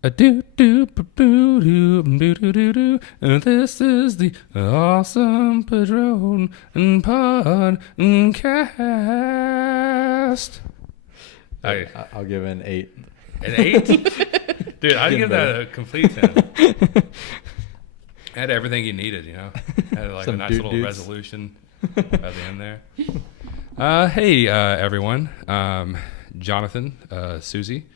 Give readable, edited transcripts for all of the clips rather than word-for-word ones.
A do do do do do do do do do. This is the awesome Padron and podcast. I'll give it an 8. An 8? Dude, I'd give that a complete 10. Had everything you needed, you know. Had like a nice little resolution at the end there. Hey, everyone. Jonathan, Susie,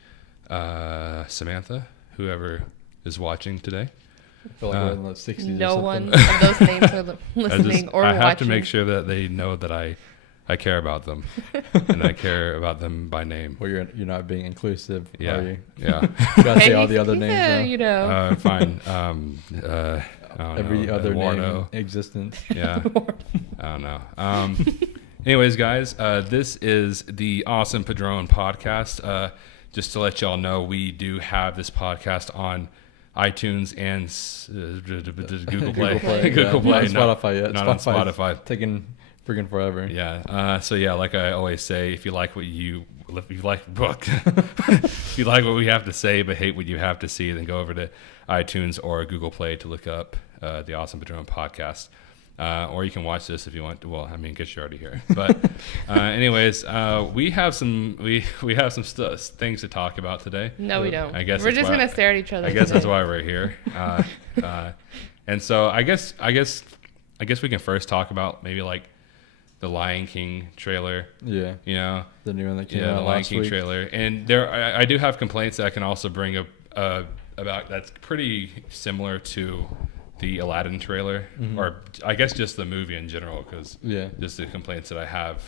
Samantha, whoever is watching today. I feel like we're in the 60s no or something. one of those names are listening or watching. I have to make sure that they know that I care about them, and I care about them by name. Well, you're not being inclusive, are you? Yeah. You gotta say all the other names now. You know. Fine. Every other Eduardo. name in existence. Yeah. I don't know. Anyways, guys, this is the Awesome Padron podcast. Just to let y'all know, we do have this podcast on iTunes and Google Play. Google Play. Not Spotify yet. Not on Spotify. Taking freaking forever. Yeah. So yeah, like I always say, if you like what we have to say but hate what you have to see, then go over to iTunes or Google Play to look up the Awesome Padron podcast. Or you can watch this if you want to. Well, I mean, guess you're already here. But anyways, we have some things to talk about today. No, we don't. I guess we're just gonna stare at each other. I guess that's why we're here. And so I guess we can first talk about maybe like the Lion King trailer. Yeah. You know, the new one that came out the Lion last King week. trailer. And I do have complaints that I can also bring up about that's pretty similar to the Aladdin trailer, or I guess just the movie in general, because just the complaints that I have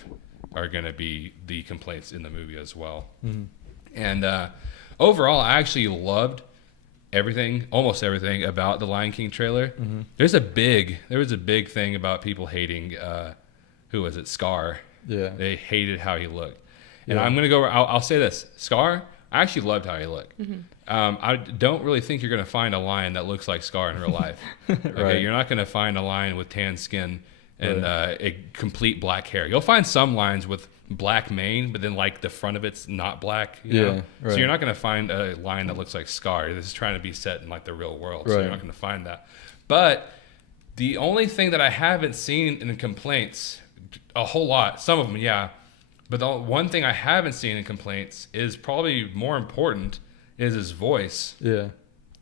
are going to be the complaints in the movie as well. And overall, I actually loved almost everything about the Lion King trailer. There was a big thing about people hating, who was it, Scar? Yeah. They hated how he looked. And I'm going to I'll say this, Scar, I actually loved how he looked. I don't really think you're going to find a lion that looks like Scar in real life. Okay, Right. You're not going to find a lion with tan skin and a complete black hair. You'll find some lions with black mane, but then like the front of it's not black. You know? Right. So you're not going to find a lion that looks like Scar. This is trying to be set in like the real world, so you're not going to find that. But the only thing that I haven't seen in the complaints, a whole lot, some of them, yeah. But the one thing I haven't seen in complaints is probably more important is his voice. Yeah.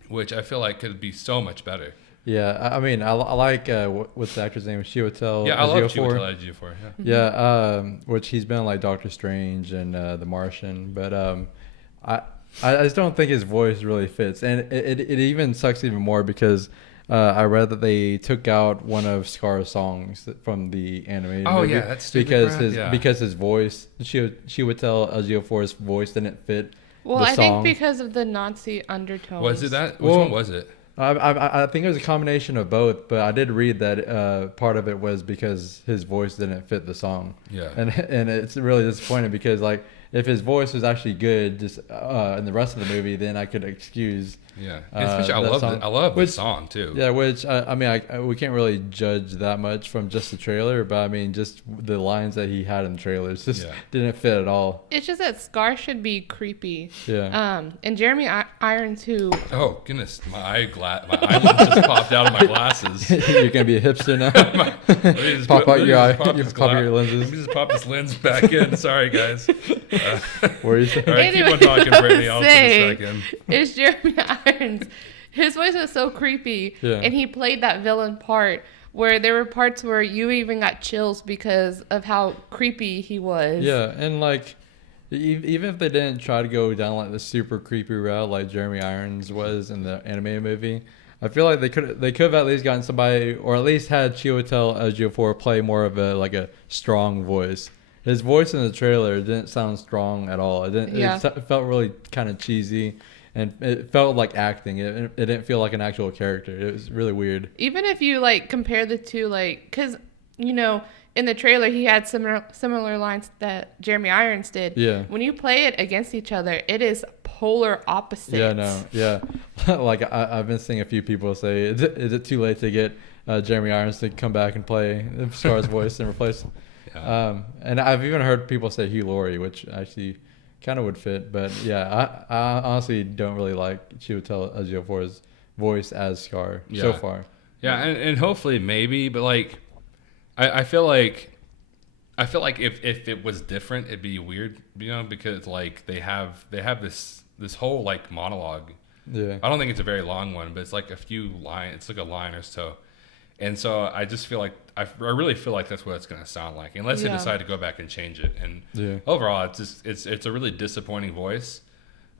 Which I feel like could be so much better. Yeah, I mean, I like what's the actor's name? Chiwetel. Yeah, I love Chiwetel Ejiofor. Yeah, which he's been like Doctor Strange and The Martian, but I just don't think his voice really fits, and it even sucks even more because I read that they took out one of Scar's songs from the animated movie. Yeah, that's stupid. Because his voice, Chiwetel Ejiofor's voice didn't fit. Well, I think because of the Nazi undertones. Was it that? Which one was it? I think it was a combination of both, but I did read that part of it was because his voice didn't fit the song. Yeah. And it's really disappointing because like if his voice was actually good just in the rest of the movie, then I could excuse. Yeah, especially I love the song too. Yeah, which I mean, we can't really judge that much from just the trailer, but I mean, just the lines that he had in the trailers just didn't fit at all. It's just that Scar should be creepy. Yeah. And Jeremy Irons, who. Oh goodness, my eyelid just popped out of my glasses. You're gonna be a hipster now. Pop out your eye. Pop your lenses. Let me just pop this lens back in. Sorry, guys. What are you saying? All right, keep on talking, Brittany. I'll just a second. It's Jeremy Irons. His voice was so creepy, and he played that villain part where there were parts where you even got chills because of how creepy he was. Yeah, and like even if they didn't try to go down like the super creepy route like Jeremy Irons was in the animated movie, I feel like they could have at least gotten somebody, or at least had Chiwetel Ejiofor play more of a strong voice. His voice in the trailer didn't sound strong at all. It felt really kind of cheesy, and it felt like acting. It didn't feel like an actual character. It was really weird. Even if you like compare the two, like, because in the trailer he had similar lines that Jeremy Irons did. Yeah. When you play it against each other, it is polar opposites. Yeah, no, yeah. Like I've been seeing a few people say, is it too late to get Jeremy Irons to come back and play Scar's voice and replace? And I've even heard people say Hugh Laurie, which actually kind of would fit. But yeah, I honestly don't really like Chiwetel Ejiofor's voice as Scar so far. Yeah, and hopefully maybe, but like, I feel like if it was different, it'd be weird, because like they have this whole like monologue. Yeah. I don't think it's a very long one, but it's like a few lines. It's like a line or so. And so I just feel like I really feel like that's what it's going to sound like, unless they decide to go back and change it. And overall, it's a really disappointing voice.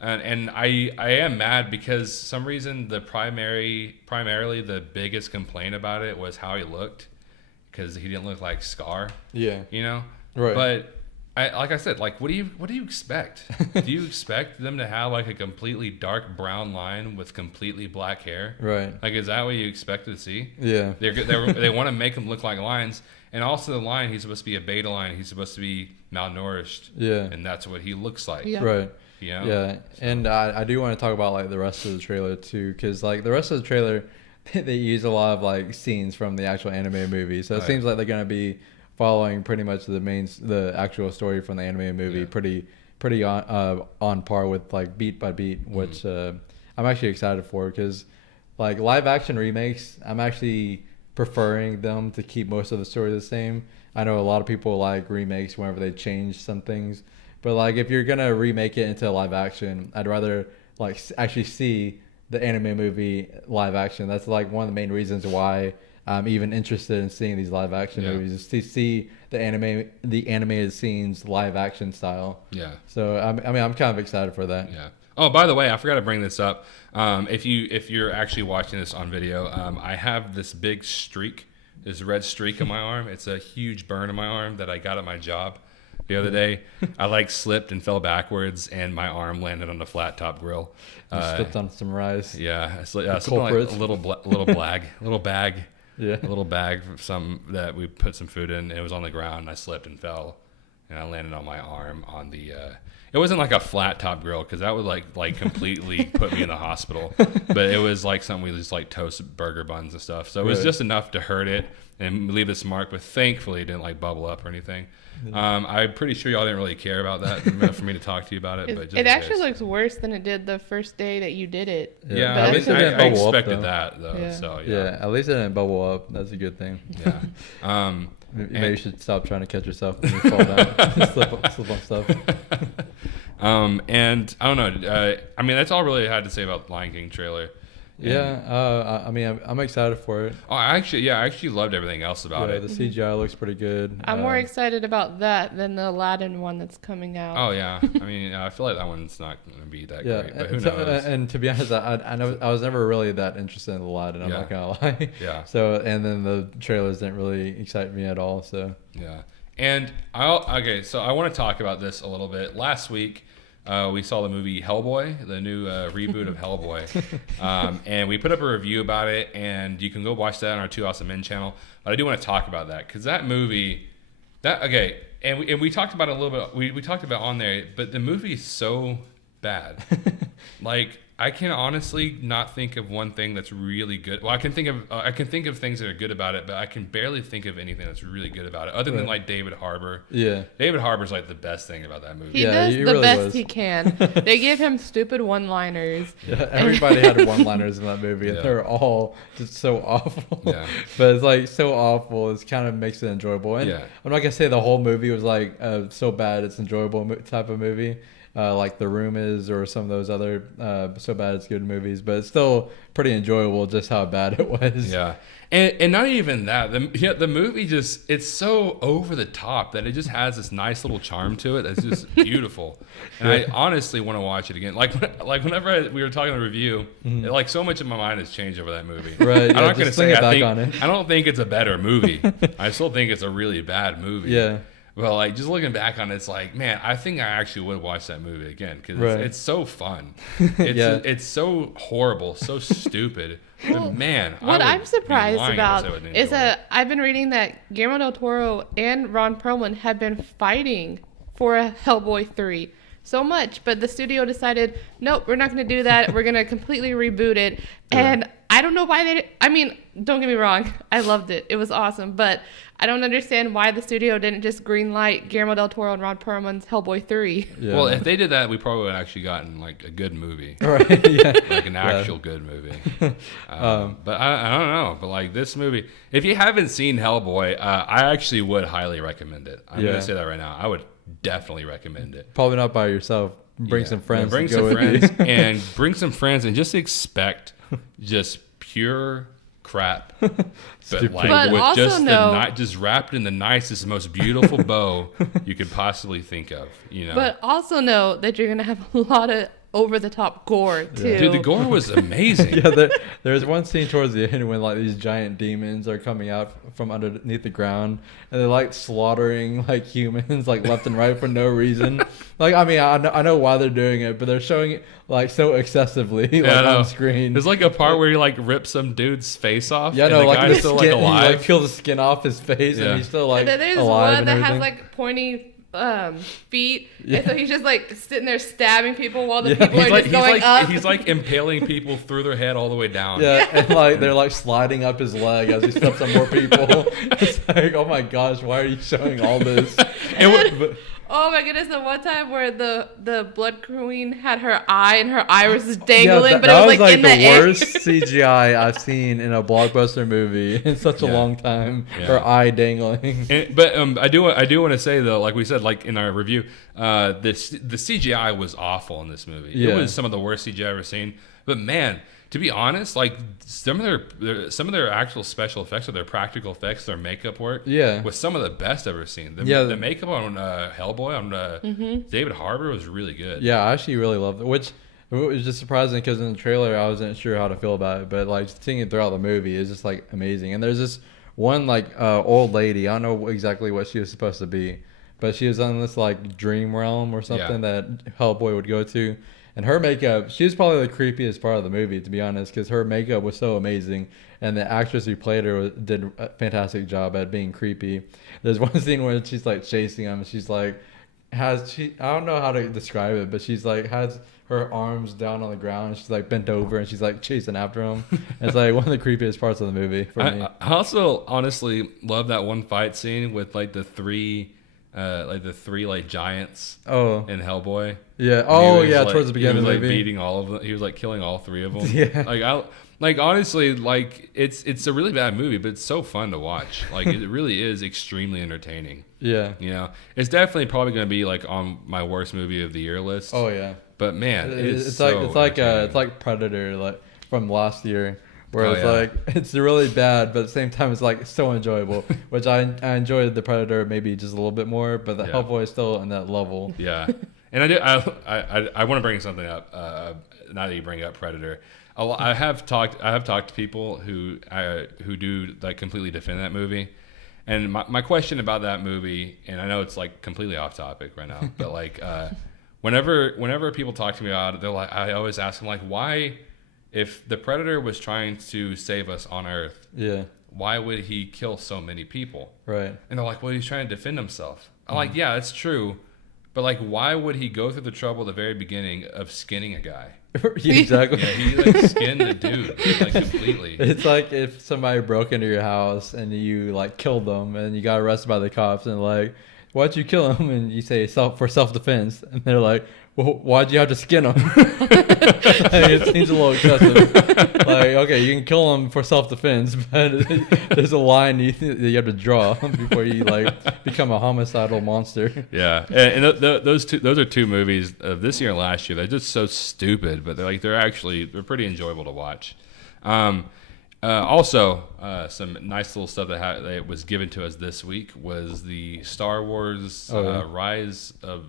And I am mad because some reason primarily the biggest complaint about it was how he looked, because he didn't look like Scar. Yeah. Right. But like I said, like what do you expect? Do you expect them to have like a completely dark brown line with completely black hair? Right. Like, is that what you expect to see? Yeah. They want to make him look like lions, and also the lion, he's supposed to be a beta lion. He's supposed to be malnourished. Yeah. And that's what he looks like. Yeah. Right. Yeah. And I do want to talk about like the rest of the trailer too, because like the rest of the trailer, they use a lot of like scenes from the actual anime movie, so it seems like they're gonna be following pretty much the actual story from the anime movie, pretty on par with like beat by beat, which I'm actually excited for, because like live action remakes, I'm actually preferring them to keep most of the story the same. I know a lot of people like remakes whenever they change some things, but like if you're gonna remake it into live action, I'd rather like actually see the anime movie live action. That's like one of the main reasons why I'm even interested in seeing these live action movies, is to see the animated scenes live action style. Yeah. So I'm kind of excited for that. Yeah. Oh, by the way, I forgot to bring this up. If you're actually watching this on video, I have this big streak, this red streak on my arm. It's a huge burn on my arm that I got at my job the other day. I like slipped and fell backwards, and my arm landed on the flat top grill. You slipped on some rice. Yeah, something like a little bag. Yeah. A little bag that we put some food in, and it was on the ground, and I slipped and fell, and I landed on my arm on the it wasn't like a flat top grill, because that would like completely put me in the hospital, but it was like something we just like toast burger buns and stuff, so it was just enough to hurt it and leave this mark, but thankfully it didn't like bubble up or anything. I'm pretty sure y'all didn't really care about that enough for me to talk to you about it. But just it actually looks worse than it did the first day that you did it. Yeah, at least it didn't I bubble expected up, that though. Yeah. So at least it didn't bubble up. That's a good thing. Yeah. Maybe you should stop trying to catch yourself when you fall down, slip on stuff. And I don't know. I mean, that's all really I had to say about the Lion King trailer. I mean, I'm excited for it. Oh, I actually loved everything else about it. The CGI looks pretty good. I'm more excited about that than the Aladdin one that's coming out. Oh yeah, I mean, I feel like that one's not going to be that great, but who knows? And to be honest, I was never really that interested in Aladdin. I'm not gonna lie. Yeah. So and then the trailers didn't really excite me at all. So yeah, and so I want to talk about this a little bit. Last week, we saw the movie Hellboy, the new reboot of Hellboy, and we put up a review about it, and you can go watch that on our Two Awesome Men channel. But I do want to talk about that, because that movie, and we talked about it a little bit. We talked about it on there, but the movie is so bad. Like, I can honestly not think of one thing that's really good. Well, I can think of things that are good about it, but I can barely think of anything that's really good about it, other than like David Harbour. Yeah, David Harbour's like the best thing about that movie. He does the best he can. They give him stupid one-liners. Yeah, everybody had one-liners in that movie, and they're all just so awful. Yeah, but it's like so awful. It kind of makes it enjoyable. And I'm not gonna say the whole movie was like so bad it's enjoyable type of movie. Like The Room is, or some of those other so bad it's good movies, but it's still pretty enjoyable just how bad it was. Yeah, and not even that. The movie it's so over the top that it just has this nice little charm to it that's just beautiful. And I honestly want to watch it again. Like whenever we were talking the review, like so much of my mind has changed over that movie. Right. I'm not going to say I don't think it's a better movie. I still think it's a really bad movie. Yeah. But like just looking back on it, it's like, man, I think I actually would watch that movie again, because it's so fun. It's so horrible, so stupid. Well, but man, what I'm surprised about is that I've been reading that Guillermo del Toro and Ron Perlman have been fighting for a Hellboy 3 so much, but the studio decided, nope, we're not going to do that. We're going to completely reboot it. And I don't know why I mean, don't get me wrong, I loved it. It was awesome, but I don't understand why the studio didn't just greenlight Guillermo del Toro and Ron Perlman's Hellboy 3. Yeah. Well, if they did that, we probably would have actually gotten like a good movie, right? Yeah, like an actual good movie. But I don't know. But like this movie, if you haven't seen Hellboy, I actually would highly recommend it. I'm gonna say that right now. I would definitely recommend it. Probably not by yourself. Bring some friends. Bring some friends and bring some friends and just expect just pure crap, but like with just just wrapped in the nicest, most beautiful bow you could possibly think of. You know. But also know that you're gonna have a lot of over-the-top gore too. Yeah. Dude, the gore was amazing. Yeah, there's one scene towards the end when like these giant demons are coming out from underneath the ground and they're like slaughtering like humans like left and right for no reason. Like, I mean, I know why they're doing it, but they're showing it like so excessively like on screen. There's like a part where he like rips some dude's face off. Yeah, no, and the like guy's still like alive. He like peels the skin off his face and he's still like and then there's alive one that has like pointy feet, and so he's just like sitting there stabbing people while the people are just going up. He's like impaling people through their head all the way down. Yeah, and like they're like sliding up his leg as he steps on more people. It's like, oh my gosh, why are you showing all this? Oh my goodness, the one time where the Blood Queen had her eye and her iris was dangling, but it was like in the air. That was like the worst CGI I've seen in a blockbuster movie in such a long time. Yeah. Her eye dangling. But I do want to say though, like we said, like in our review, the CGI was awful in this movie. Yeah. It was some of the worst CGI I've ever seen. But man, to be honest, like some of their actual special effects or their practical effects, their makeup work, was some of the best I've ever seen. The makeup on Hellboy on David Harbour was really good. Yeah, I actually really loved it, which was just surprising because in the trailer I wasn't sure how to feel about it, but like seeing it throughout the movie is just like amazing. And there's this one like old lady, I don't know exactly what she was supposed to be, but she was on this like dream realm or something that Hellboy would go to. And her makeup, she was probably the creepiest part of the movie, to be honest, because her makeup was so amazing. And the actress who played her did a fantastic job at being creepy. There's one scene where she's like chasing him. And she's like, I don't know how to describe it, but she's like, has her arms down on the ground. And she's like bent over and she's like chasing after him. It's like one of the creepiest parts of the movie for me. I also honestly love that one fight scene with like the three like giants in Hellboy. Yeah. Towards the beginning of the movie. He was like beating all of them. He was like killing all three of them. Yeah. Like honestly, like it's a really bad movie, but it's so fun to watch. Like it really is extremely entertaining. Yeah. You know, it's definitely probably going to be like on my worst movie of the year list. Oh yeah. But man, it's like Predator, like from last year. Where it's like, it's really bad, but at the same time, it's like so enjoyable, which I enjoyed the Predator maybe just a little bit more, but the Hellboy is still in that level. Yeah. And I want to bring something up, now that you bring up Predator. I have talked to people who do like completely defend that movie. And my question about that movie, and I know it's like completely off topic right now, but like, whenever people talk to me about it, they're like, I always ask them like, why, if the Predator was trying to save us on Earth, why would he kill so many people? Right. And they're like, well, he's trying to defend himself. I'm like, yeah, that's true. But like, why would he go through the trouble at the very beginning of skinning a guy? Exactly. Yeah, he like skinned the dude like completely. It's like if somebody broke into your house and you like killed them and you got arrested by the cops and like, why'd you kill him? And you say for self-defense, and they're like, well, why'd you have to skin him? It seems a little excessive. Like, okay, you can kill him for self-defense, but there's a line that you have to draw before you like become a homicidal monster. Yeah, and those are two movies of this year and last year. They're just so stupid, but they're pretty enjoyable to watch. Also, some nice little stuff that was given to us this week was the Star Wars Rise of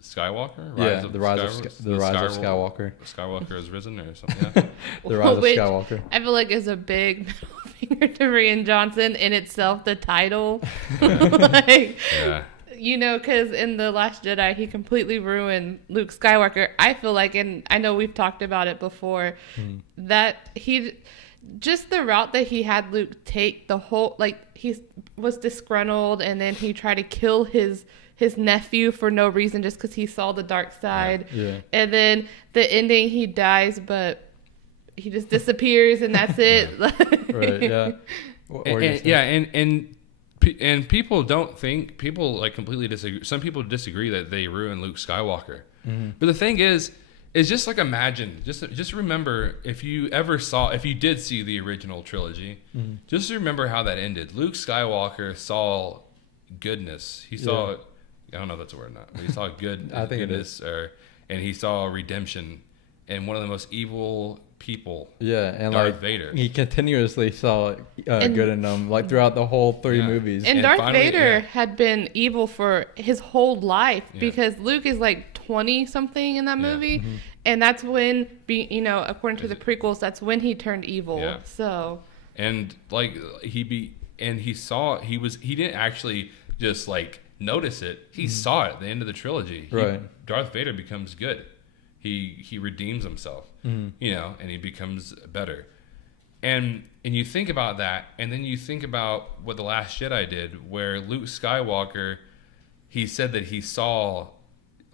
Skywalker? The rise of Skywalker. Skywalker has risen or something. Yeah. The Rise of Skywalker. I feel like is a big middle finger to Rian Johnson in itself, the title. You know, because in The Last Jedi, he completely ruined Luke Skywalker. I feel like, and I know we've talked about it before, that just the route that he had Luke take, the whole, like, he was disgruntled and then he tried to kill his nephew for no reason just because he saw the dark side. Yeah. And then the ending, he dies, but he just disappears and that's it. Right. Yeah. And people don't think, people like completely disagree. Some people disagree that they ruined Luke Skywalker. Mm-hmm. But the thing is just like imagine, just remember if you did see the original trilogy, mm-hmm. just remember how that ended. Luke Skywalker saw goodness. He saw, I don't know if that's a word or not, but he saw I think goodness, and he saw redemption in one of the most evil people. Yeah, and Darth Vader. He continuously saw good in them, like throughout the whole 3 movies. And Darth Vader had been evil for his whole life because Luke is like 20 something in that movie, mm-hmm. and that's when, according to the prequels, that's when he turned evil. Yeah. So. And like he didn't actually just like notice it. He saw it at the end of the trilogy. Right. Darth Vader becomes good. He redeems himself, and he becomes better. And you think about that, and then you think about what The Last Jedi did, where Luke Skywalker, he said that he saw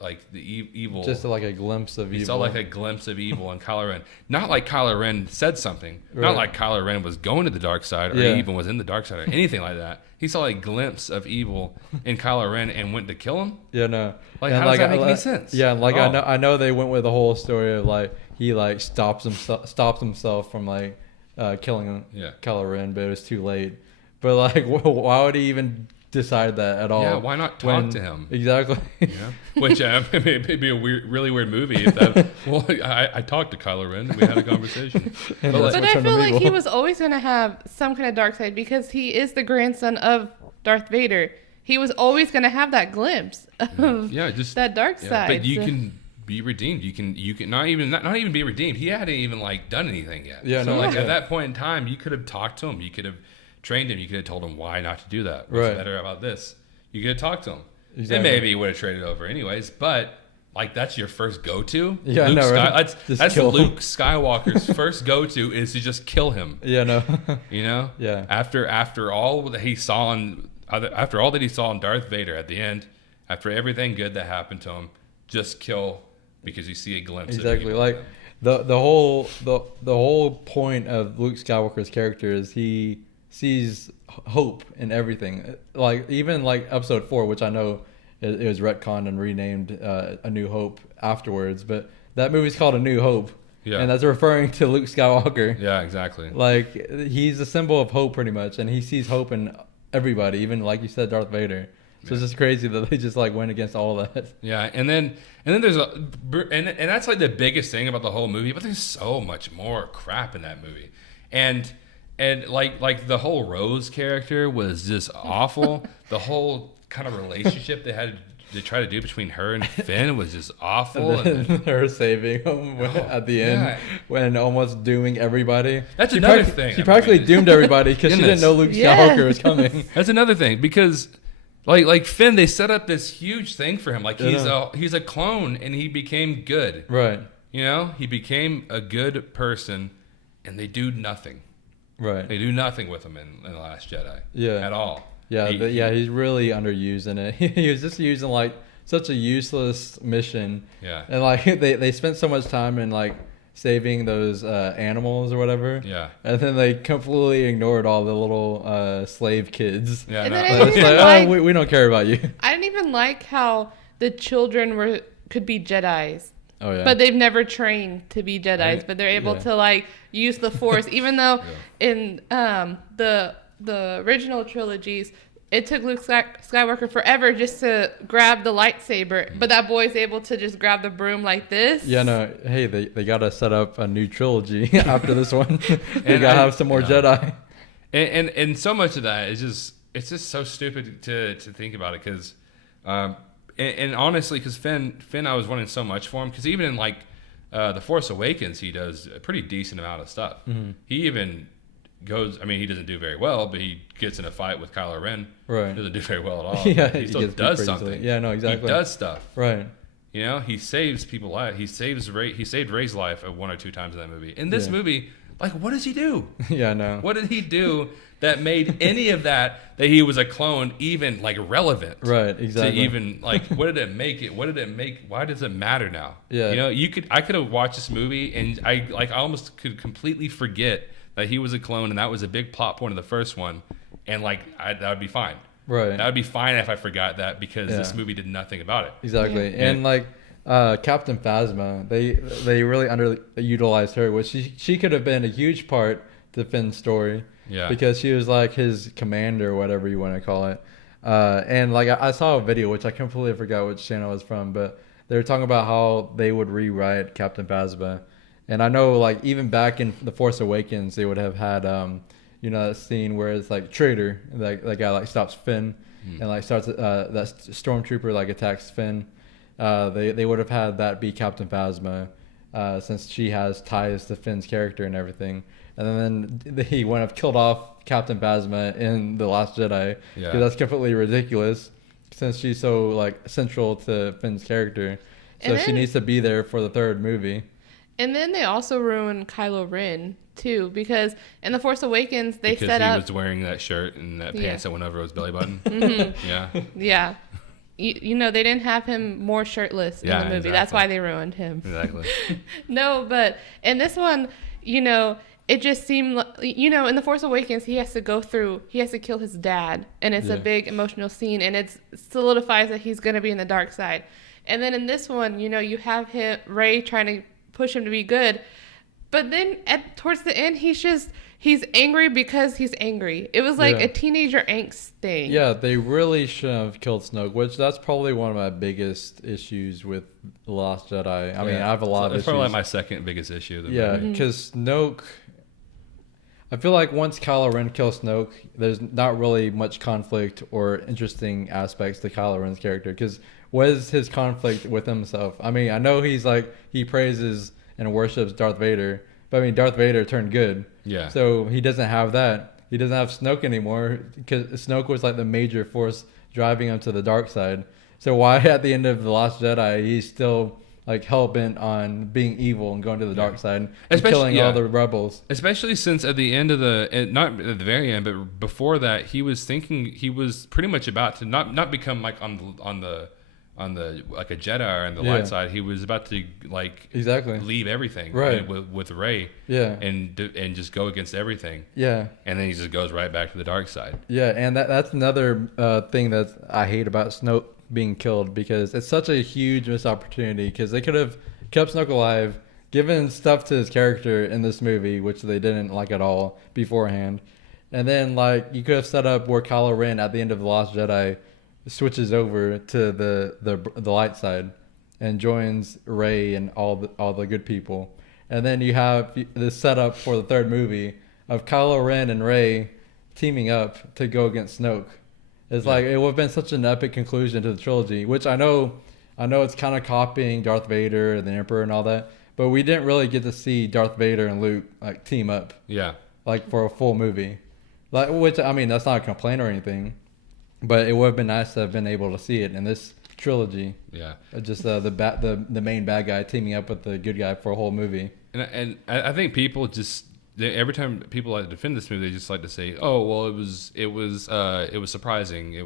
like the evil. Just like a glimpse of evil. He saw like a glimpse of evil in Kylo Ren. Not like Kylo Ren said something. Right. Not like Kylo Ren was going to the dark side or he even was in the dark side or anything like that. He saw a glimpse of evil in Kylo Ren and went to kill him. Yeah, no. Like, how does that make any sense? Yeah, like I know they went with the whole story of like he like stops himself from like killing Kylo Ren, but it was too late. But like, why would he even decide that at all? Yeah, why not talk to him? Exactly. Which it'd be a really weird movie if that. Well, I talked to Kylo Ren and we had a conversation. But I feel like he was always going to have some kind of dark side because he is the grandson of Darth Vader. He was always going to have that glimpse of that dark side. But you can be redeemed. You can not even be redeemed. He hadn't even like done anything yet. Yeah, so at that point in time, you could have talked to him. You could have trained him. You could have told him why not to do that. What's better about this? You could have talked to him. Exactly. And maybe he would have traded over anyways. But like that's your first go-to. Yeah, Luke that's Luke Skywalker's first go-to is to just kill him. Yeah, no. Yeah. After all that he saw in Darth Vader at the end, after everything good that happened to him, just kill because you see a glimpse. Exactly. Of like the whole point of Luke Skywalker's character is he sees hope in everything. Like even like episode 4, which I know it was retconned and renamed A New Hope afterwards, but that movie's called A New Hope. Yeah. And that's referring to Luke Skywalker. Yeah, exactly. Like he's a symbol of hope pretty much, and he sees hope in everybody, even like you said, Darth Vader. So it's just crazy that they just like went against all that. Yeah, and then there's and that's like the biggest thing about the whole movie, but there's so much more crap in that movie. And like the whole Rose character was just awful. The whole kind of relationship they had to try to do between her and Finn was just awful. And then her saving him at the end when almost dooming everybody. That's another thing. She practically doomed everybody because she didn't know Luke Skywalker was coming. That's another thing because like Finn, they set up this huge thing for him. Like he's a clone and he became good. Right. He became a good person and they do nothing. Right. They do nothing with him in The Last Jedi. Yeah. At all. Yeah, he's really underused in it. He was just using like such a useless mission. Yeah. And like they spent so much time in like saving those animals or whatever. Yeah. And then they completely ignored all the little slave kids. Yeah. And no. It's like, we don't care about you. I didn't even like how the children could be Jedis. Oh, yeah. But they've never trained to be Jedis, but they're able to like use the Force, even though in the original trilogies, it took Luke Skywalker forever just to grab the lightsaber, but that boy's able to just grab the broom like this. Yeah, no. Hey, they gotta set up a new trilogy after this one. They gotta have some more Jedi. And so much of that is just so stupid to think about it because. And honestly, because Finn, I was wanting so much for him because even in like The Force Awakens, he does a pretty decent amount of stuff. Mm-hmm. He even goes. I mean, he doesn't do very well, but he gets in a fight with Kylo Ren. Right. He doesn't do very well at all. Yeah, he still does something. Yeah, no, exactly. He does stuff. Right. You know, he saves people life. He saved Rey's life 1 or 2 times in that movie. In this movie, like, what does he do? Yeah, I know. What did he do that made any of that he was a clone even like relevant? Right, exactly. To even like, what did it make it? What did it make? Why does it matter now? Yeah. You know, I could have watched this movie and I almost could completely forget that he was a clone and that was a big plot point of the first one, and like that would be fine. Right. That would be fine if I forgot that because this movie did nothing about it. Exactly. Yeah. And like Captain Phasma, they really underutilized her, which she could have been a huge part to Finn's story. Yeah. Because she was like his commander or whatever you want to call it. And like I saw a video, which I completely forgot which channel it was from, but they were talking about how they would rewrite Captain Phasma. And I know like even back in The Force Awakens, they would have had you know, that scene where it's like traitor, that guy like stops Finn and like starts that stormtrooper like attacks Finn. They would have had that be Captain Phasma, since she has ties to Finn's character and everything. And then he went have killed off Captain Phasma in The Last Jedi. Yeah. Because that's completely ridiculous, since she's so like central to Finn's character. So she needs to be there for the third movie. And then they also ruined Kylo Ren too, because in The Force Awakens he was wearing that shirt and that pants that went over his belly button. Mm-hmm. Yeah. You know, they didn't have him more shirtless in the movie. Exactly. That's why they ruined him. Exactly. No, but in this one, you know, it just seemed like, you know, in The Force Awakens, he has to kill his dad, and it's a big emotional scene, and it solidifies that he's going to be in the dark side. And then in this one, you know, you have Rey trying to push him to be good, but then towards the end, he's angry because he's angry. It was like a teenager angst thing. Yeah, they really shouldn't have killed Snoke, which that's probably one of my biggest issues with The Last Jedi. I mean, I have a lot of issues. It's probably like my second biggest issue. Because Snoke, I feel like once Kylo Ren kills Snoke, there's not really much conflict or interesting aspects to Kylo Ren's character. Because what is his conflict with himself? I mean, I know he's like, he praises and worships Darth Vader, but I mean, Darth Vader turned good. Yeah. So he doesn't have that. He doesn't have Snoke anymore, because Snoke was like the major force driving him to the dark side. So why at the end of The Last Jedi, he's still like hell-bent on being evil and going to the dark side and killing all the rebels. Especially since at the end of not at the very end, but before that, he was pretty much about to not become like on the like a Jedi or on the light side. He was about to like leave everything with Rey and just go against everything. Yeah. And then he just goes right back to the dark side. Yeah, and that's another thing that I hate about Snoke being killed, because it's such a huge missed opportunity, because they could have kept Snoke alive, given stuff to his character in this movie, which they didn't like at all beforehand. And then like you could have set up where Kylo Ren at the end of The Last Jedi switches over to the light side and joins Rey and all the good people. And then you have this setup for the third movie of Kylo Ren and Rey teaming up to go against Snoke. It's like it would have been such an epic conclusion to the trilogy, which I know it's kind of copying Darth Vader and the Emperor and all that, but we didn't really get to see Darth Vader and Luke like team up. Yeah. Like for a full movie. Like, which I mean, that's not a complaint or anything, but it would have been nice to have been able to see it in this trilogy. Yeah. Just the main bad guy teaming up with the good guy for a whole movie. And I think people just, every time people like to defend this movie, they just like to say, "Oh, well, it was surprising.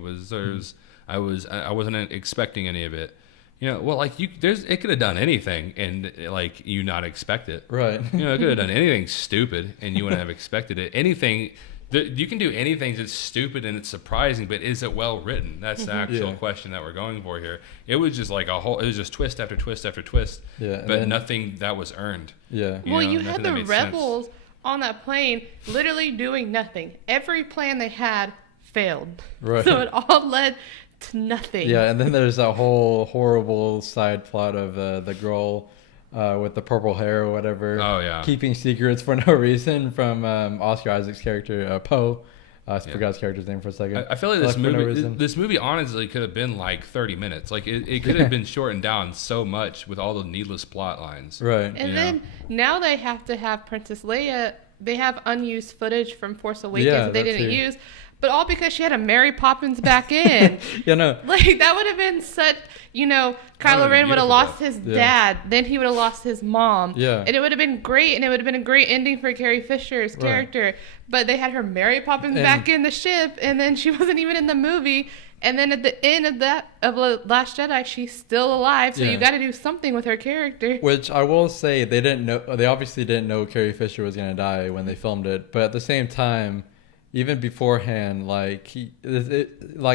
I wasn't expecting any of it." You know, well, like it could have done anything, and like you not expect it, right? You know, it could have done anything stupid, and you wouldn't have expected it. Anything, you can do anything that's stupid and it's surprising, but is it well written? That's the actual question that we're going for here. It was just like it was just twist after twist after twist, but nothing that was earned. Yeah. Well, you had the rebels on that plane literally doing nothing. Every plan they had failed. Right. So it all led to nothing. Yeah, and then there's that whole horrible side plot of the girl with the purple hair or whatever. Oh, yeah. Keeping secrets for no reason from Oscar Isaac's character, Poe. I forgot his character's name for a second. I feel like this movie honestly could have been like 30 minutes. Like it could have been shortened down so much with all the needless plot lines. Right. And then now they have to have Princess Leia. They have unused footage from Force Awakens that they didn't use. but all because she had a Mary Poppins back in. Like that would have been such, Kylo Ren would have lost his dad, then he would have lost his mom. Yeah. And it would have been great, and it would have been a great ending for Carrie Fisher's character. But they had her Mary Poppins back in the ship, and then she wasn't even in the movie. And then at the end of The Last Jedi, she's still alive, so you got to do something with her character. Which I will say, they obviously didn't know Carrie Fisher was going to die when they filmed it. But at the same time, even beforehand, like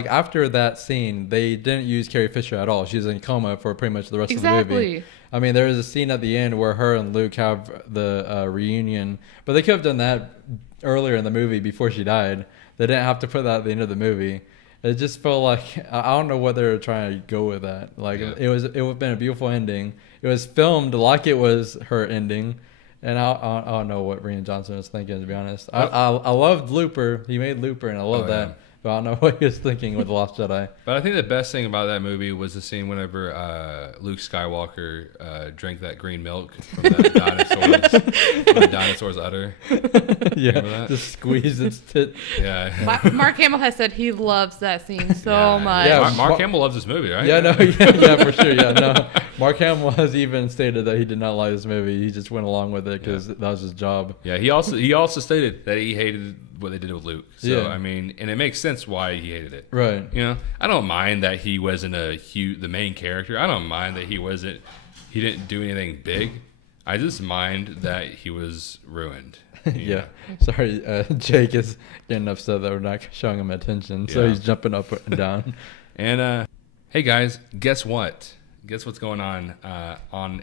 after that scene, they didn't use Carrie Fisher at all. She's in coma for pretty much the rest of the movie. I mean, there is a scene at the end where her and Luke have the reunion, but they could have done that earlier in the movie before she died. They didn't have to put that at the end of the movie. It just felt like, I don't know what they were trying to go with that. Like it would have been a beautiful ending. It was filmed like it was her ending. And I don't know what Rian Johnson was thinking, to be honest. I loved Looper. He made Looper, and I love that. Yeah. But I don't know what he was thinking with The Lost Jedi. But I think the best thing about that movie was the scene whenever Luke Skywalker drank that green milk from the dinosaur's udder. Yeah, just squeezed its tit. Yeah. Mark Hamill has said he loves that scene so much. Yeah, Mark Hamill loves this movie, right? Yeah, for sure. Yeah, no. Mark Hamill has even stated that he did not like this movie. He just went along with it because that was his job. Yeah, he also stated that he hated what they did with Luke. So I mean, and it makes sense why he hated it. Right. I don't mind that he wasn't the main character. I don't mind that he didn't do anything big. I just mind that he was ruined. Yeah. Sorry, Jake is getting upset that we're not showing him attention, so he's jumping up and down. And hey guys, guess what? Guess what's going on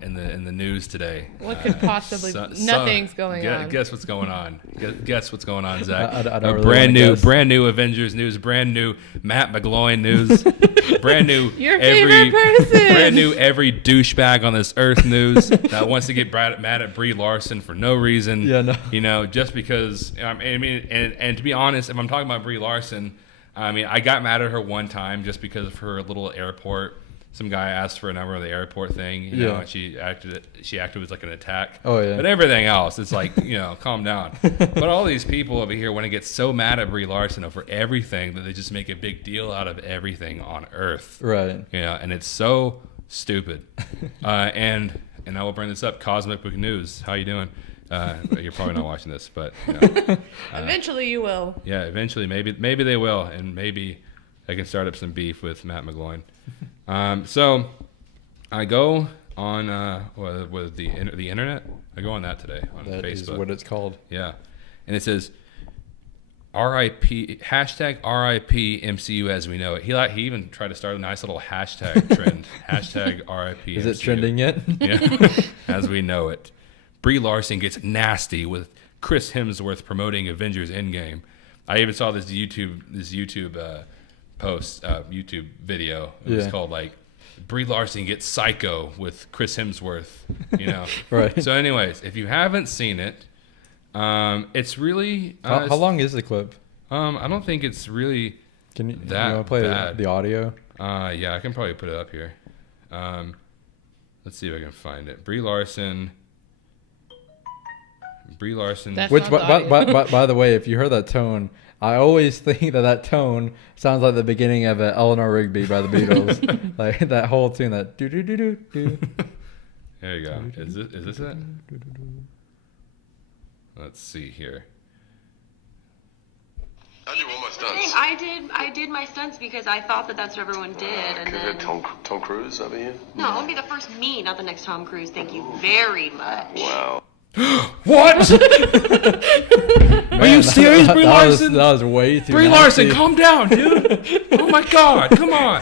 in the news today? What could possibly? Nothing's going on. Guess what's going on? Guess what's going on, Zach? I don't really brand new Avengers news, brand new Matt McGloin news, brand new your favorite person, brand new every douchebag on this earth news that wants to get mad at Brie Larson for no reason. Yeah, no. Just because. I mean, and to be honest, if I'm talking about Brie Larson, I mean, I got mad at her one time just because of her little airport. Some guy asked for a number of the airport thing, you know, and she acted as like an attack. Oh, yeah. But everything else, it's like, calm down. But all these people over here want to get so mad at Brie Larson over everything that they just make a big deal out of everything on Earth. Right. And it's so stupid. And I will bring this up, Cosmic Book News. How you doing? You're probably not watching this, but eventually you will. Yeah, eventually, maybe they will, and maybe I can start up some beef with Matt McGloin. So I go on with the internet. I go on that today on that Facebook. Is what it's called. Yeah, and it says RIP #RIP MCU as we know it. He even tried to start a nice little hashtag trend. #RIP. Is it trending yet? Yeah, as we know it. Brie Larson gets nasty with Chris Hemsworth promoting Avengers Endgame. I even saw this YouTube post, YouTube video. It was called like Brie Larson gets psycho with Chris Hemsworth. Right. So, anyways, if you haven't seen it, it's really how long is the clip? I don't think it's really that you want to play bad. The audio? Yeah, I can probably put it up here. Let's see if I can find it. Brie Larson. That's Which, by the way, if you heard that tone, I always think that tone sounds like the beginning of Eleanor Rigby by the Beatles. Like that whole tune, that do do do do do. There you go. Is this it? Let's see here. How'd you roll my stunts? I did my stunts because I thought that's what everyone did, and then Tom Cruise over here? No, I'll be the first me, not the next Tom Cruise. Thank you very much. Wow. What? Are you serious, Brie Larson? That was way too Brie nasty. Larson, calm down, dude. Oh my God, come on.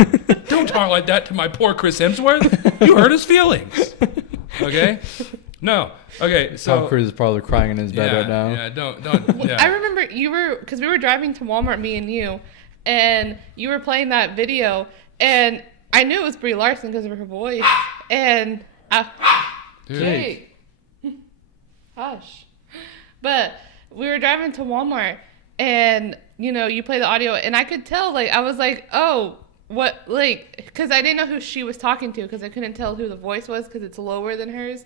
Don't talk like that to my poor Chris Hemsworth. You hurt his feelings. Okay? No. Okay, so Tom Cruise is probably crying in his bed right now. Yeah, don't. Yeah. I remember because we were driving to Walmart, me and you, and you were playing that video, and I knew it was Brie Larson because of her voice, and Jake. Hush. But we were driving to Walmart and, you play the audio and I could tell, I was like, oh, what, because I didn't know who she was talking to because I couldn't tell who the voice was because it's lower than hers.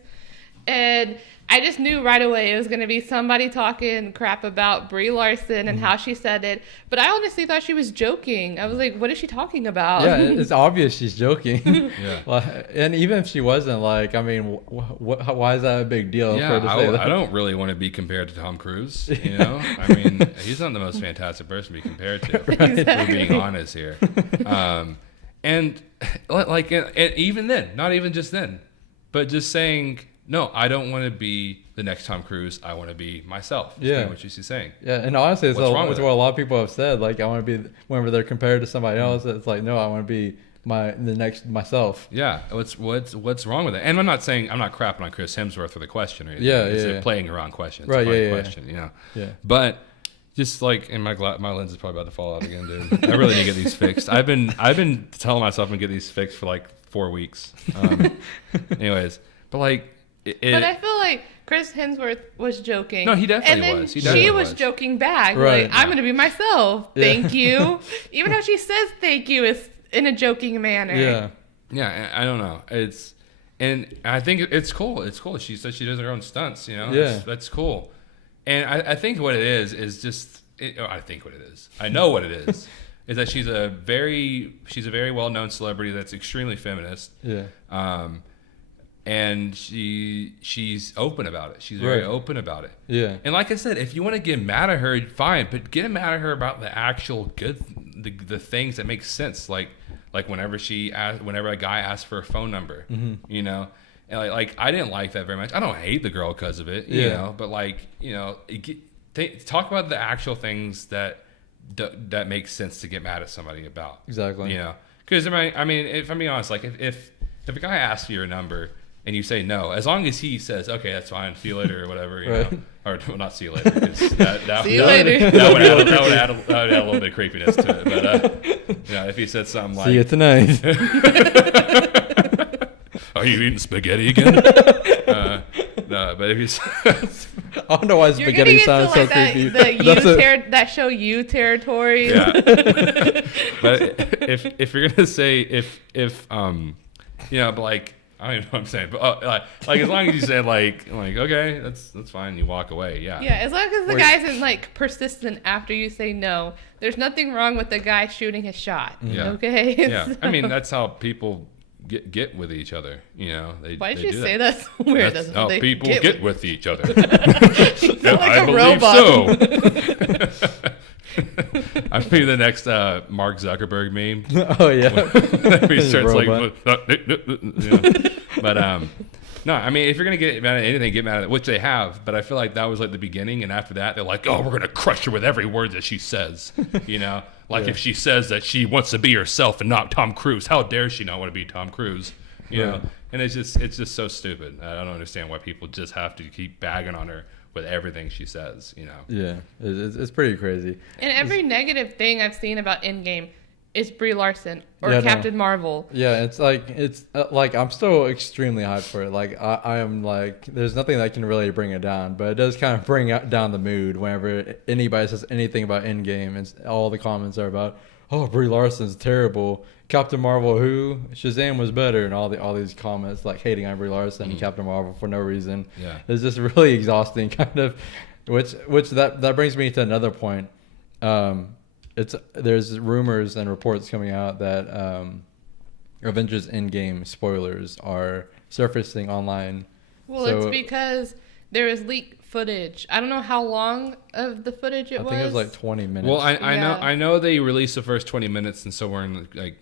And I just knew right away it was going to be somebody talking crap about Brie Larson and how she said it. But I honestly thought she was joking. I was like, what is she talking about? Yeah, it's obvious she's joking. Yeah. Well, and even if she wasn't, like, I mean, why is that a big deal for her to say that? I don't really want to be compared to Tom Cruise. You know, I mean, he's not the most fantastic person to be compared to. Exactly. We're being honest here. And like, and even then, not even just then, but just saying, no, I don't want to be the next Tom Cruise. I want to be myself. That's kind of what she's saying. Yeah, and honestly, it's what with a lot of people have said. Like, I want to be, whenever they're compared to somebody else, it's like, no, I want to be the next myself. Yeah, what's wrong with it? And I'm not crapping on Chris Hemsworth for the question or anything. It's playing the wrong question. It's right, a funny question, you know. Yeah. But just like, and my lens is probably about to fall out again, dude. I really need to get these fixed. I've been telling myself I'm gonna get these fixed for like 4 weeks. Anyways, but like. But I feel like Chris Hemsworth was joking. No, he definitely was. She was joking back. Right. Like, I'm going to be myself. Yeah. Thank you. Even though she says thank you is in a joking manner. Yeah. Yeah, I don't know. And I think it's cool. It's cool. She says she does her own stunts, you know? Yeah. That's cool. And I think what it is just, I think what it is. I know what it is that she's a very well-known celebrity that's extremely feminist. Yeah. And she's open about it. She's very open about it. Yeah. And like I said, if you want to get mad at her, fine, but get mad at her about the actual the things that make sense. Like whenever a guy asks for a phone number, you know, and like I didn't like that very much. I don't hate the girl because of it, you know, but like, you know, talk about the actual things that make sense to get mad at somebody about. Exactly. You know, because I mean, if I'm being honest, like if a guy asks you your number and you say no, as long as he says, okay, that's fine, see you later or whatever, you know, or well, not see you later, because that see you later. That would add a little bit of creepiness to it. But you know, if he said something like, see you tonight. Are you eating spaghetti again? No, but if you I don't know why spaghetti sounds so creepy. That show you territory. Yeah. But if you're gonna say if you know, but like, I don't even know what I'm saying, but like as long as you say like okay, that's fine, you walk away. Yeah, as long as the guy isn't like persistent after you say no, there's nothing wrong with the guy shooting his shot. Okay. Yeah, I mean, that's how people get with each other, you know. Why did you say that so weird? That's how people get with each other. I believe so. I'm be the next Mark Zuckerberg meme. Oh yeah. He starts like, but no, I mean, if you're gonna get mad at anything, get mad at it, which they have. But I feel like that was like the beginning, and after that, they're like, oh, we're gonna crush her with every word that she says. You know, like if she says that she wants to be herself and not Tom Cruise, how dare she not want to be Tom Cruise? You know, and it's just so stupid. I don't understand why people just have to keep bagging on her with everything she says, you know. Yeah, it's pretty crazy. And every negative thing I've seen about Endgame is Brie Larson or Captain Marvel. Yeah, it's like I'm still extremely hyped for it. Like I am like, there's nothing that can really bring it down, but it does kind of bring down the mood whenever anybody says anything about Endgame, and all the comments are about, oh, Brie Larson's terrible. Captain Marvel, who? Shazam was better, and all these comments like hating on Brie Larson and Captain Marvel for no reason. Yeah, it's just really exhausting, kind of. Which that brings me to another point. There's rumors and reports coming out that Avengers Endgame spoilers are surfacing online. Well, it's because there is leaked footage. I don't know how long of the footage it was. I think it was like 20 minutes. Well, I know they released the first 20 minutes, and so we're in like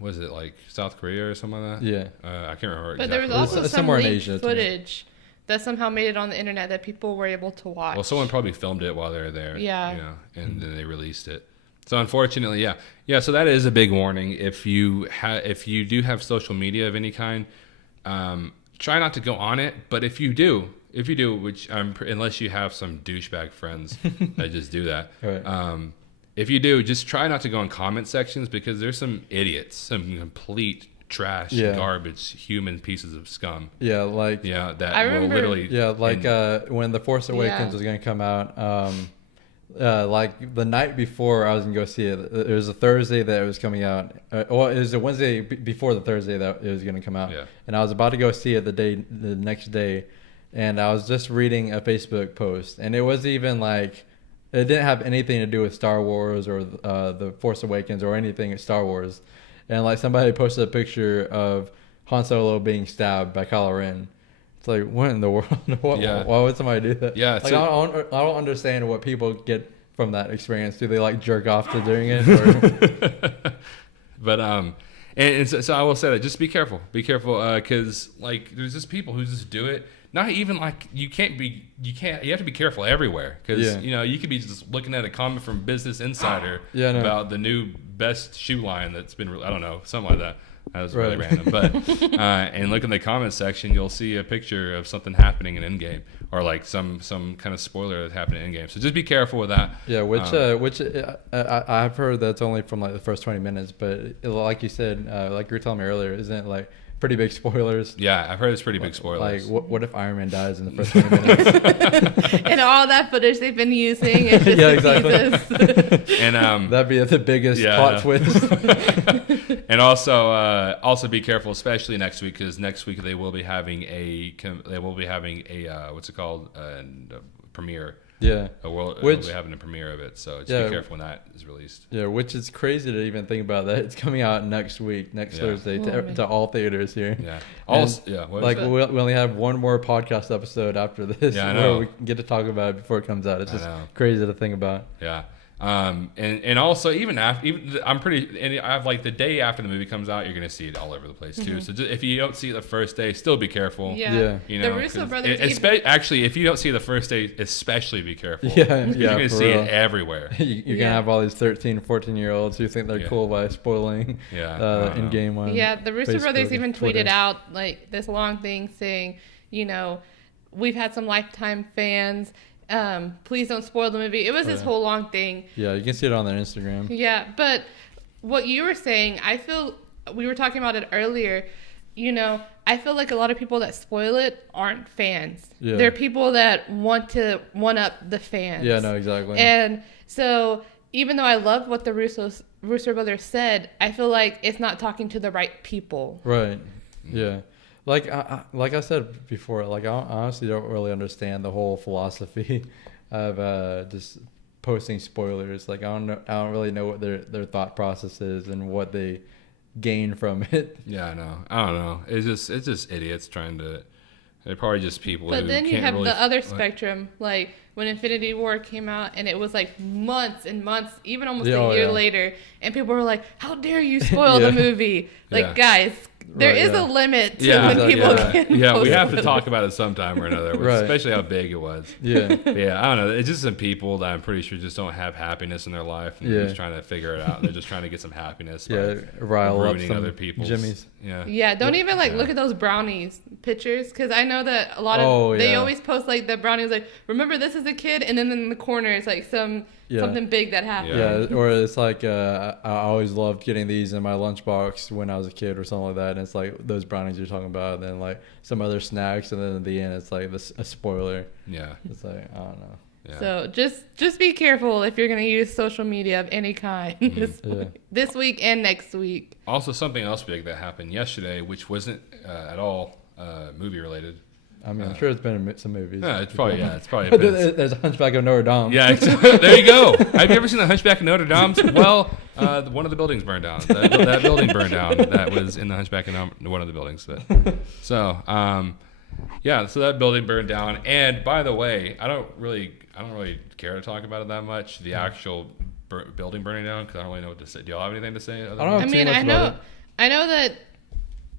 was it like South Korea or something like that? Yeah, I can't remember. But there was also some leaked footage that somehow made it on the internet that people were able to watch. Well, someone probably filmed it while they were there. Yeah, you know, and then they released it. So unfortunately, yeah. So that is a big warning. If you do have social media of any kind, try not to go on it. But if you do, which unless you have some douchebag friends that just do that, right. If you do, just try not to go in comment sections, because there's some idiots, some complete trash, garbage, human pieces of scum. Yeah, like that will literally. Yeah, like when The Force Awakens was going to come out. like the night before I was gonna go see it. It was a Thursday that it was coming out. Well, it was a Wednesday before the Thursday that it was gonna come out. Yeah. And I was about to go see it the next day, and I was just reading a Facebook post, and it wasn't even like it didn't have anything to do with Star Wars or the Force Awakens or anything Star Wars, and like somebody posted a picture of Han Solo being stabbed by Kylo Ren. It's like, what in the world? Why would somebody do that? Yeah, like, so, I don't understand what people get from that experience. Do they like jerk off to doing it? Or? But and so I will say that just be careful, because like there's just people who just do it. Not even like you have to be careful everywhere, because you could be just looking at a comment from Business Insider about the new best shoe line that's been, I don't know, something like that. That was really random, but and look in the comment section, you'll see a picture of something happening in Endgame, or like some kind of spoiler that's happening in Endgame. So just be careful with that. Yeah, which I've heard that's only from like the first 20 minutes, but like you said, like you were telling me earlier, isn't it like pretty big spoilers? Yeah, I've heard it's pretty big spoilers. Like, what if Iron Man dies in the first 20 minutes? And all that footage they've been using is just exactly. And that'd be the biggest plot twist. And also be careful, especially next week, because next week they will be having a what's it called, a premiere. Yeah, we'll be having a premiere of it, so just be careful when that is released. Yeah, which is crazy to even think about that. It's coming out next week, Thursday, to all theaters here. Yeah. We only have one more podcast episode after this where we can get to talk about it before it comes out. It's just crazy to think about. Yeah. And also I have like the day after the movie comes out, you're gonna see it all over the place too. Mm-hmm. So just, if you don't see it the first day, still be careful. Yeah. You know, the Russo brothers. Actually, if you don't see it the first day, especially be careful. Yeah. You're gonna see it everywhere. You're gonna have all these 13, 14-year-olds who think they're cool by spoiling in-game one. Yeah, the Russo brothers even tweeted out like this long thing saying, we've had some lifetime fans. Please don't spoil the movie. It was this whole long thing. Yeah, you can see it on their Instagram. Yeah, but what you were saying, I feel we were talking about it earlier. I feel like a lot of people that spoil it aren't fans. Yeah. They're people that want to one up the fans. Yeah, no, exactly. And so even though I love what the Russo brothers said, I feel like it's not talking to the right people. Right. Yeah. Like I said before, like I honestly don't really understand the whole philosophy of just posting spoilers. Like I don't really know what their thought process is and what they gain from it. Yeah, I don't know. It's just idiots trying to. They're probably just people. But who then you can't have really, the other spectrum, like when Infinity War came out, and it was like months and months, even almost a year later, and people were like, "How dare you spoil the movie?" Like, guys. There is a limit to when people can. Yeah, we have to talk about it sometime or another, especially how big it was. Yeah. Yeah, I don't know. It's just some people that I'm pretty sure just don't have happiness in their life, and they're just trying to figure it out. They're just trying to get some happiness. Rile up some other people's jimmies. Yeah. Yeah, don't even look at those brownies pictures, because I know that a lot of they always post like the brownies like, remember this as a kid, and then in the corner it's like something big that happened. Yeah, or it's like I always loved getting these in my lunchbox when I was a kid or something like that. And it's like those brownies you're talking about, and then like some other snacks, and then at the end it's like a spoiler. Yeah, it's like I don't know. Yeah. So just be careful if you're going to use social media of any kind this week and next week. Also, something else big that happened yesterday, which wasn't at all movie related. I mean, I'm sure it's been in some movies. Yeah, it's probably There's a Hunchback of Notre Dame. Yeah, there you go. Have you ever seen the Hunchback of Notre Dame? Well, one of the buildings burned down. That building burned down. That was in the Hunchback of one of the buildings. So that building burned down. And by the way, I don't really care to talk about it that much. The actual building burning down, because I don't really know what to say. Do y'all have anything to say? I know that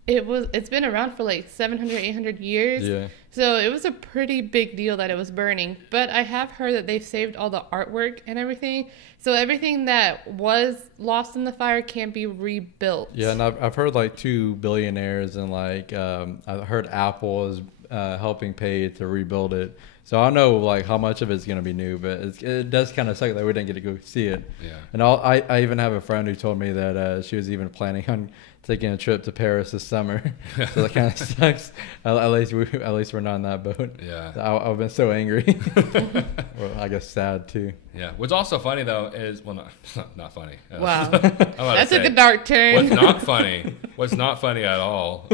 it's been around for like 700, 800 years. Yeah. So it was a pretty big deal that it was burning. But I have heard that they've saved all the artwork and everything. So everything that was lost in the fire can be rebuilt. Yeah, and I've heard like 2 billionaires and like I've heard Apple is helping pay to rebuild it. So I don't know like how much of it's gonna be new, but it does kind of suck that we didn't get to go see it. Yeah. And I even have a friend who told me that she was even planning on taking a trip to Paris this summer. So that kind of sucks. At least we're not in that boat. Yeah. I've been so angry. Well, I guess sad too. Yeah. What's also funny though is not funny. Wow. That took a dark turn. What's not funny at all,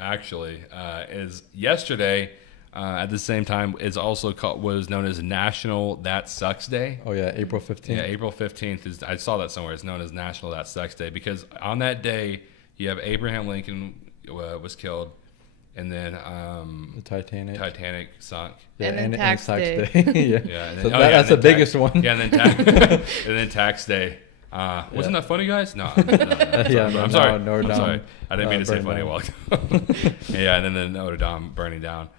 actually, is yesterday. At the same time, was known as National That Sucks Day. Oh yeah, April 15th. Yeah, April 15th is. I saw that somewhere. It's known as National That Sucks Day because on that day you have Abraham Lincoln was killed, and then the Titanic sunk. Yeah, and then tax day. Yeah, yeah. And so then, that's the biggest one. Yeah, and then tax day. Wasn't that funny, guys? No. I'm sorry. Notre Dame, I'm sorry. I didn't mean to say funny a down. while ago. Yeah, and then the Notre Dame burning down.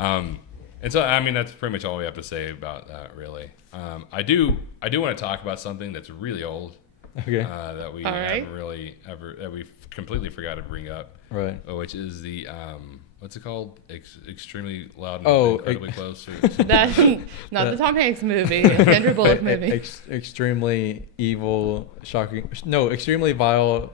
And so, I mean, that's pretty much all we have to say about that, really. I do want to talk about something that's really old. Okay. That we haven't really ever, that we completely forgot to bring up. Right. Which is the, what's it called? Extremely Loud and Incredibly Close. That's not the Tom Hanks movie. It's Sandra Bullock movie. Extremely evil, shocking. No, extremely vile.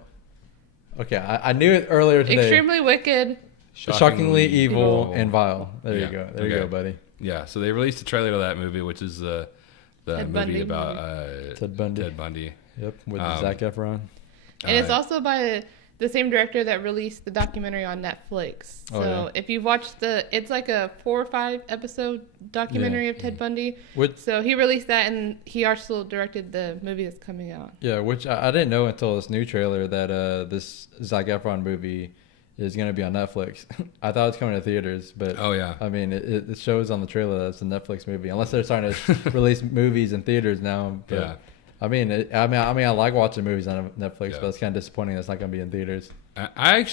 Okay, I knew it earlier today. Extremely wicked. Shockingly evil and vile. There you go. There you go, buddy. Yeah. So they released a trailer to that movie, which is the movie Bundy about Ted Bundy. Ted Bundy. Yep, with Zac Efron. And it's also by the same director that released the documentary on Netflix. So if you've watched it's like a 4 or 5 episode documentary of Ted Bundy. So he released that, and he also directed the movie that's coming out. Yeah, which I didn't know until this new trailer that this Zac Efron movie is going to be on Netflix. I thought it was coming to theaters, but I mean, it shows on the trailer that it's a Netflix movie, unless they're starting to release movies in theaters now. But, yeah. I mean, I like watching movies on Netflix, but it's kind of disappointing that it's not going to be in theaters. I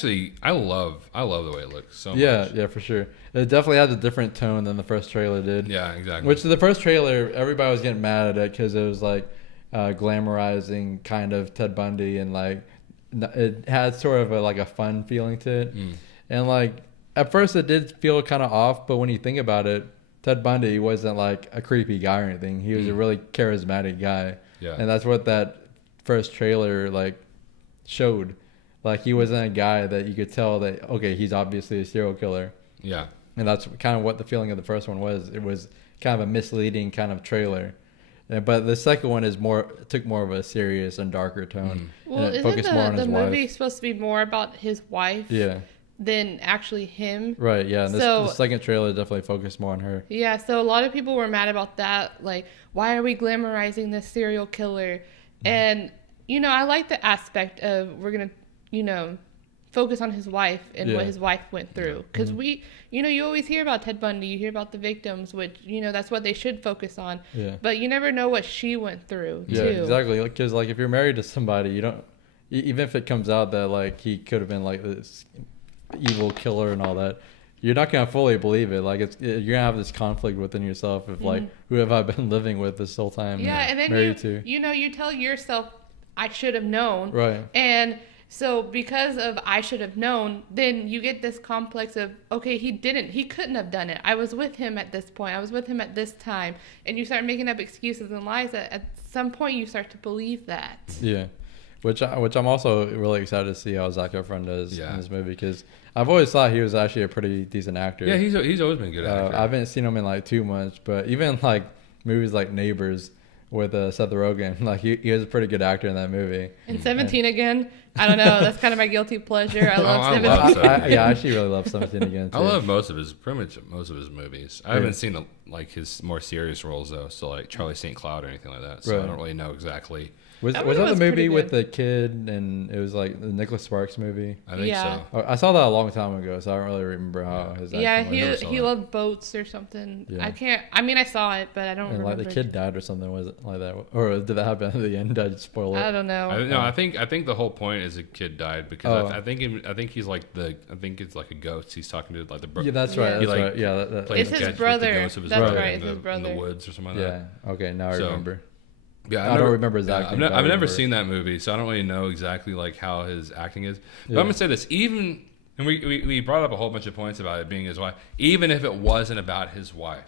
love the way it looks so much. Yeah, for sure. It definitely has a different tone than the first trailer did. Yeah, exactly. Which the first trailer, everybody was getting mad at it because it was like glamorizing kind of Ted Bundy, and like it had sort of a fun feeling to it. And like at first it did feel kind of off, but when you think about it, Ted Bundy wasn't like a creepy guy or anything. He was a really charismatic guy. Yeah. And that's what that first trailer like showed. Like he wasn't a guy that you could tell that, okay, he's obviously a serial killer. Yeah. And that's kind of what the feeling of the first one was. It was kind of a misleading kind of trailer. But the second one took more of a serious and darker tone. Well, and it isn't focused more on his the movie wife. supposed to be more about his wife than actually him? Right, yeah. And the second trailer definitely focused more on her. Yeah, so a lot of people were mad about that. Like, why are we glamorizing this serial killer? And, I like the aspect of we're going to, focus on his wife and what his wife went through. Because you always hear about Ted Bundy. You hear about the victims, which, that's what they should focus on. Yeah. But you never know what she went through, too. Yeah, exactly. Because, if you're married to somebody, you don't... Even if it comes out that, he could have been, this evil killer and all that, you're not going to fully believe it. You're going to have this conflict within yourself of, who have I been living with this whole time? Yeah, and then you tell yourself, I should have known. Right. And... So because of I should have known, then you get this complex of, okay, he couldn't have done it. I was with him at this point. I was with him at this time. And you start making up excuses and lies that at some point you start to believe that. Yeah. Which I'm also really excited to see how Zac Efron does in this movie, because I've always thought he was actually a pretty decent actor. Yeah, he's always been a good actor. I haven't seen him in too much, but even movies like Neighbors with Seth Rogen, he was a pretty good actor in that movie. And 17 again. I don't know. That's kind of my guilty pleasure. I love 17. I actually really love 17 again, too. I love pretty much most of his movies. I haven't seen his more serious roles though, so Charlie St. Cloud or anything like that. So I don't really know exactly. Was that the movie with the kid, and it was the Nicholas Sparks movie? I think so. I saw that a long time ago, so I don't really remember how his acting was. he loved boats or something. Yeah. I saw it, but I don't remember. The kid died or something, was it like that? Or did that happen at the end? Did I just spoil it? I don't know. I think the whole point is a kid died because I think he's it's like a ghost. He's talking to the brother. Yeah, that's right. Right. Yeah, it's his brother. That's right. It's his brother in the woods or something like that. Yeah. Okay, now I remember. Yeah, I don't remember his acting. I've never seen that movie, so I don't really know exactly how his acting is. But I'm gonna say this: even And we brought up a whole bunch of points about it being his wife. Even if it wasn't about his wife,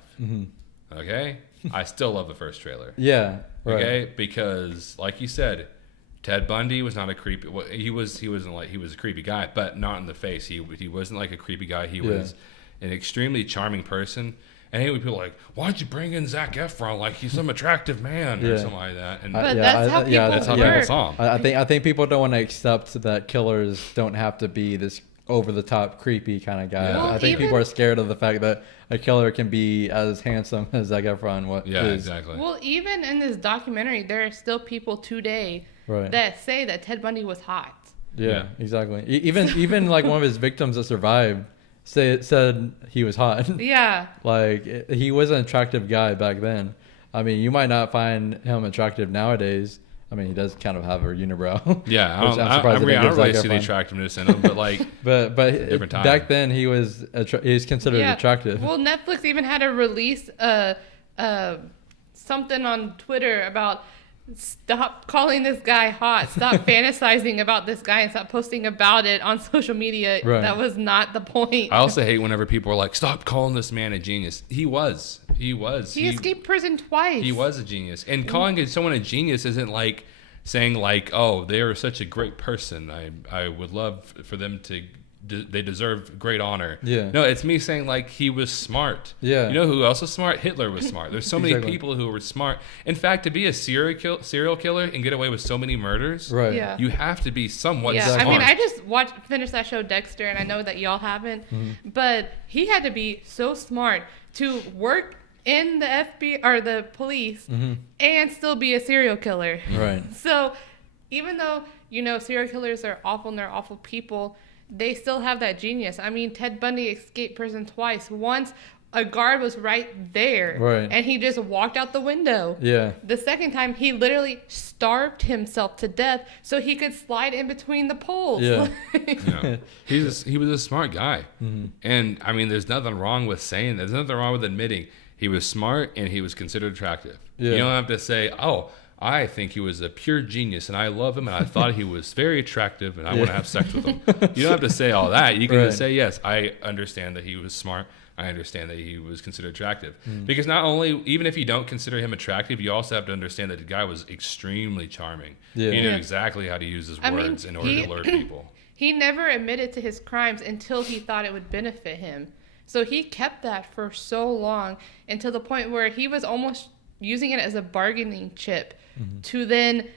okay? I still love the first trailer. Yeah. Right. Okay? Because, like you said, Ted Bundy was not a creepy... Well, he was a creepy guy, but not in the face. He wasn't like a creepy guy. He was an extremely charming person. And I hate when people are like, why'd you bring in Zac Efron? Like, he's some attractive man or something like that. And but that's how people saw him. I think people don't want to accept that killers don't have to be this over-the-top creepy kind of guy. Yeah. I think people are scared of the fact that a killer can be as handsome as Zac Efron is. Exactly. Well, even in this documentary, there are still people today that say that Ted Bundy was hot. Yeah. Exactly. Even like one of his victims that survived said he was hot. Yeah. Like, he was an attractive guy back then. I mean, you might not find him attractive nowadays. I mean, he does kind of have a unibrow. Yeah, I don't really see the attractiveness in him, but like, but back then he was considered attractive. Well, Netflix even had to release something on Twitter about stop calling this guy hot, stop fantasizing about this guy, and stop posting about it on social media. Right. That was not the point. I also hate whenever people are like, stop calling this man a genius. He escaped prison twice. He was a genius. And calling someone a genius isn't like saying like, oh, they are such a great person. I would love for them to, they deserve great honor. Yeah. No, it's me saying like he was smart. Yeah. You know who else was smart? Hitler was smart. There's so many people who were smart. In fact, to be a serial killer and get away with so many murders, right? Yeah. You have to be somewhat smart. I mean, I just finished that show Dexter, and I know that y'all haven't, but he had to be so smart to work in the FBI or the police and still be a serial killer. Right. So even though, serial killers are awful and they're awful people, they still have that genius. I mean, Ted Bundy escaped prison twice. Once, a guard was right there, and he just walked out the window. Yeah. The second time, he literally starved himself to death so he could slide in between the poles. Yeah. He was a smart guy. And, I mean, there's nothing wrong with saying that. There's nothing wrong with admitting he was smart and he was considered attractive. Yeah. You don't have to say, oh, I think he was a pure genius and I love him and I thought he was very attractive and I want to have sex with him. You don't have to say all that. You can just say, yes, I understand that he was smart. I understand that he was considered attractive. Because not only, even if you don't consider him attractive, you also have to understand that the guy was extremely charming. Yeah. He knew exactly how to use his words in order to lure people. He never admitted to his crimes until he thought it would benefit him. So he kept that for so long until the point where he was almost using it as a bargaining chip to then,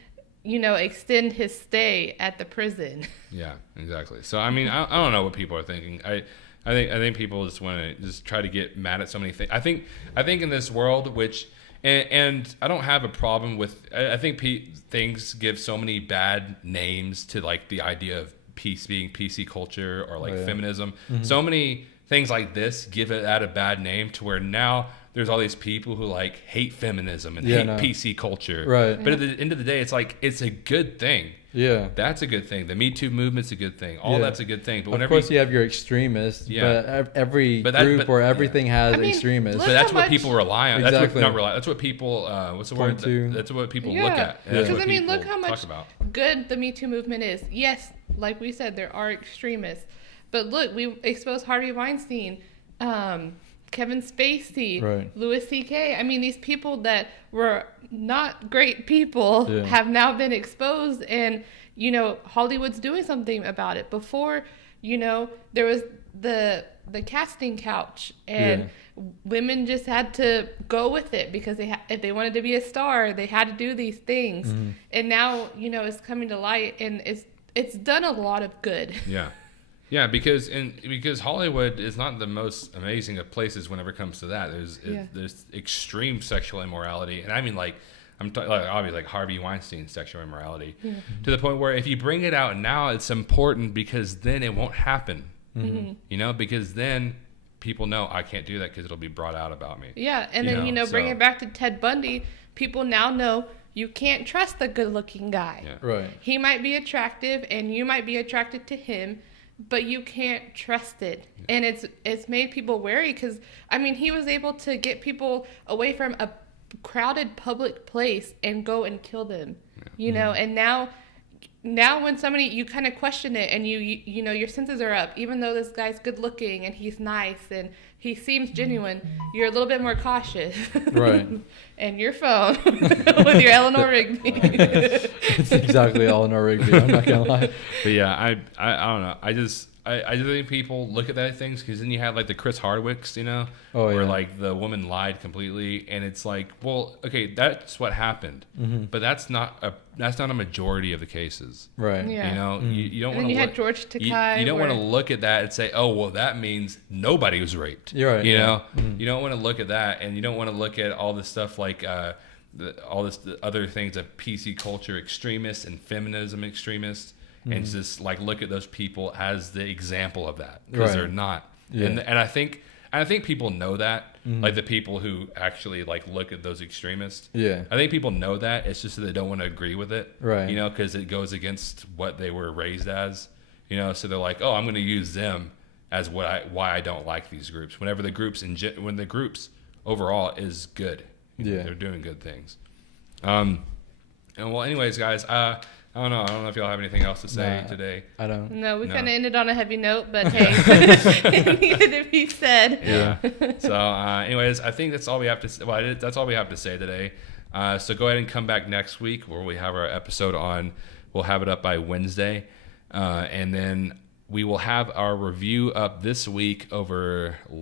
extend his stay at the prison. Yeah, exactly. So, I mean, I don't know what people are thinking. I think people just want to just try to get mad at so many things. I think in this world, which, and I don't have a problem with, I think things give so many bad names to like the idea of being PC culture or like feminism. So many things like this give it a bad name to where now there's all these people who like hate feminism and hate PC culture. Right. But at the end of the day, it's like, it's a good thing. Yeah. That's a good thing. The Me Too movement's a good thing. All that's a good thing. But whenever of course you have your extremists, but every group or everything has extremists. But that's what people rely on. Exactly. That's what people, what's the word? That's what people look at. Because, I mean, look how much good the Me Too movement is. Yes, like we said, there are extremists. But look, we exposed Harvey Weinstein, Kevin Spacey, Louis C.K. I mean, these people that were not great people have now been exposed, and Hollywood's doing something about it. Before, there was the casting couch, and women just had to go with it because if they wanted to be a star, they had to do these things. And now it's coming to light, and it's done a lot of good. Yeah, because Hollywood is not the most amazing of places whenever it comes to that. There's extreme sexual immorality, and I mean obviously like Harvey Weinstein's sexual immorality, to the point where if you bring it out now, it's important because then it won't happen. Because then people know I can't do that because it'll be brought out about me. Yeah, and then bring it back to Ted Bundy. People now know you can't trust the good-looking guy. Yeah. Right. He might be attractive, and you might be attracted to him, but you can't trust it. And it's made people wary because, I mean, he was able to get people away from a crowded public place and go and kill them, and now now when somebody, you kind of question it, and you know your senses are up, even though this guy's good looking and he's nice and he seems genuine, you're a little bit more cautious. Right. And your phone with your Eleanor Rigby. It's exactly Eleanor Rigby. I'm not gonna lie. But yeah, I don't know. I just think people look at that things, because then you have like the Chris Hardwicks, you know, where like the woman lied completely, and it's like, well, okay, that's what happened, but that's not a majority of the cases, Right? Yeah. You know, you don't want to. You had George Takei. You don't want to look at that and say, oh, well, that means nobody was raped. You're right. You know, you don't want to look at that, and you don't want to look at all this stuff like all this the other things of PC culture extremists and feminism extremists. And just like look at those people as the example of that, because they're not. Yeah. And I think people know that, like the people who actually like look at those extremists. Yeah. I think people know that. It's just that they don't want to agree with it. Right. You know, because it goes against what they were raised as. You know, so they're like, oh, I'm going to use them as why I don't like these groups. Whenever the groups when the groups overall is good. You know, they're doing good things. And well, anyways, guys. I don't know if y'all have anything else to say today. I don't. No, we kind of ended on a heavy note, but hey, it needed to be said. Yeah. So, anyways, I think that's all we have to. That's all we have to say today. So go ahead and come back next week where we have our episode on. We'll have it up by Wednesday, and then we will have our review up this week over The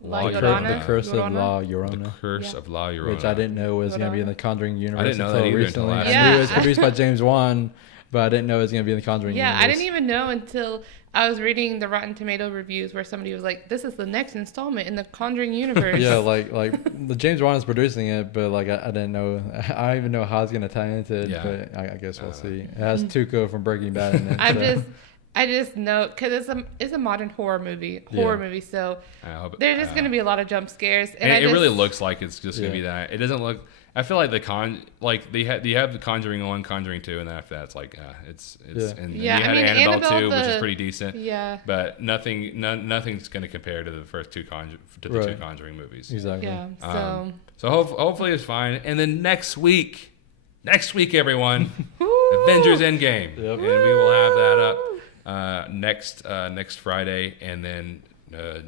Curse of La Llorona. The Curse of La Llorona. Which I didn't know was going to be in the Conjuring universe. I didn't know that either recently. until last I knew it was produced by James Wan, but I didn't know it was going to be in the Conjuring universe. Yeah, I didn't even know until I was reading the Rotten Tomato reviews where somebody was like, "This is the next installment in the Conjuring universe." Yeah, like the James Wan is producing it, but like I didn't know. I don't even know how it's going to tie into it. Yeah. But I guess we'll see. It has Tuco from Breaking Bad in it. I just know, because it's a modern horror movie, so there's just going to be a lot of jump scares. And it really looks like it's just going to be that. It doesn't look... I feel like they have the Conjuring 1, Conjuring 2, and then after that, it's like, and you had Annabelle 2, which is pretty decent. Yeah. But nothing's going to compare to the first two two Conjuring movies. Exactly. Yeah, so hopefully it's fine. And then next week, everyone, Avengers Endgame. Yep. And we will have that up. Next Friday, and then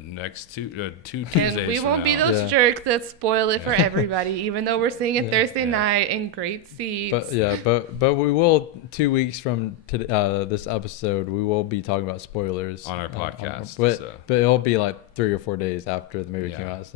next two Tuesdays. And we won't be those jerks that spoil it for everybody, even though we're seeing it Thursday night in great seats. But we will 2 weeks from this episode. We will be talking about spoilers on our podcast. But it'll be like 3 or 4 days after the movie came out.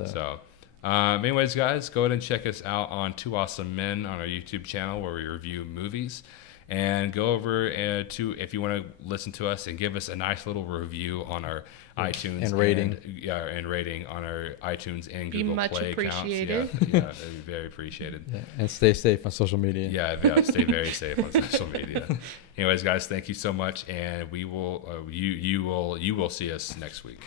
Anyways, guys, go ahead and check us out on Two Awesome Men on our YouTube channel where we review movies. And go over to, if you want to listen to us and give us a nice little review on our iTunes and rating. And rating on our iTunes and Google much Play appreciated. accounts. Yeah, it'd be very appreciated. Yeah. And stay safe on social media. Yeah, stay very safe on social media. Anyways, guys, thank you so much, and we will you will see us next week.